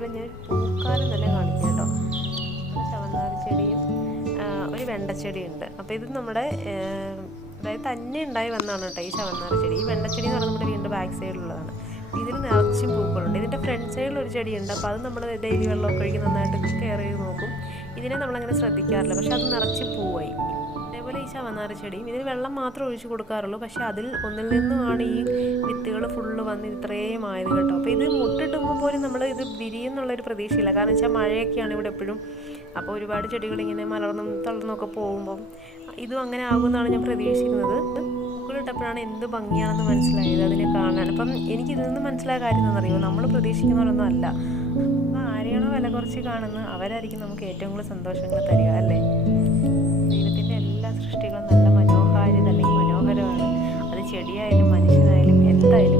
മുഴുവൻ ഞാൻ പൂക്കാലം തന്നെ കാണിക്കാം കേട്ടോ. ചവന്നാർ ചെടിയും ഒരു വെണ്ടച്ചെടിയുണ്ട്. അപ്പോൾ ഇത് നമ്മുടെ അതായത് തന്നെ ഉണ്ടായി വന്നതാണ് കേട്ടോ ഈ ചവന്നാർ ചെടി. ഈ വെണ്ടച്ചെടി എന്ന് പറഞ്ഞാൽ നമ്മുടെ വീടിൻ്റെ ബാക്ക് സൈഡിലുള്ളതാണ്. ഇതിന് നിറച്ചും പൂക്കളുണ്ട്. ഇതിൻ്റെ ഫ്രണ്ട് സൈഡിൽ ഒരു ചെടിയുണ്ട്. അപ്പോൾ അത് നമ്മൾ ഡെയിലി വെള്ളമൊക്കെ ഒഴിക്കും, നന്നായിട്ട് കെയർ ചെയ്ത് നോക്കും. ഇതിനെ നമ്മളങ്ങനെ ശ്രദ്ധിക്കാറില്ല, പക്ഷെ അത് നിറച്ച് പൂവായി. അതേപോലെ ഈ ചവന്നാർ ചെടിയും ഇതിന് വെള്ളം മാത്രമേ ഒഴിച്ച് കൊടുക്കാറുള്ളൂ. പക്ഷേ ഒന്നിൽ നിന്നുമാണ് ഈ വിത്തുകൾ ഫുള്ള് വന്ന് ഇത്രയും ആയത് കേട്ടോ. അപ്പോൾ ഇത് മുട്ടിട്ടുമ്പോൾ പോലും നമ്മൾ ഇത് വിരിയെന്നുള്ളൊരു പ്രതീക്ഷയില്ല. കാരണം വെച്ചാൽ മഴയൊക്കെയാണ് ഇവിടെ എപ്പോഴും. അപ്പോൾ ഒരുപാട് ചെടികൾ ഇങ്ങനെ മലർന്നും തളർന്നൊക്കെ പോകുമ്പം ഇതും അങ്ങനെ ആകുമെന്നാണ് ഞാൻ പ്രതീക്ഷിക്കുന്നത്. പൂക്കളിട്ടപ്പോഴാണ് എന്ത് ഭംഗിയാണെന്ന് മനസ്സിലായത് അതിനെ കാണാൻ. അപ്പം എനിക്കിതിൽ നിന്ന് മനസ്സിലായ കാര്യം എന്താണെന്നറിയോ, നമ്മൾ പ്രതീക്ഷിക്കുന്നവരൊന്നും അല്ല. അപ്പോൾ ആരെയാണോ വില കുറച്ച് കാണുന്നത് അവരായിരിക്കും നമുക്ക് ഏറ്റവും കൂടുതൽ സന്തോഷങ്ങൾ തരിക, അല്ലേ? ദൈവത്തിൻ്റെ എല്ലാ സൃഷ്ടികളും നല്ല മനോഹാരിത അല്ലെങ്കിൽ മനോഹരമാണ്. അത് ചെടിയായാലും മനുഷ്യനായാലും എന്തായാലും.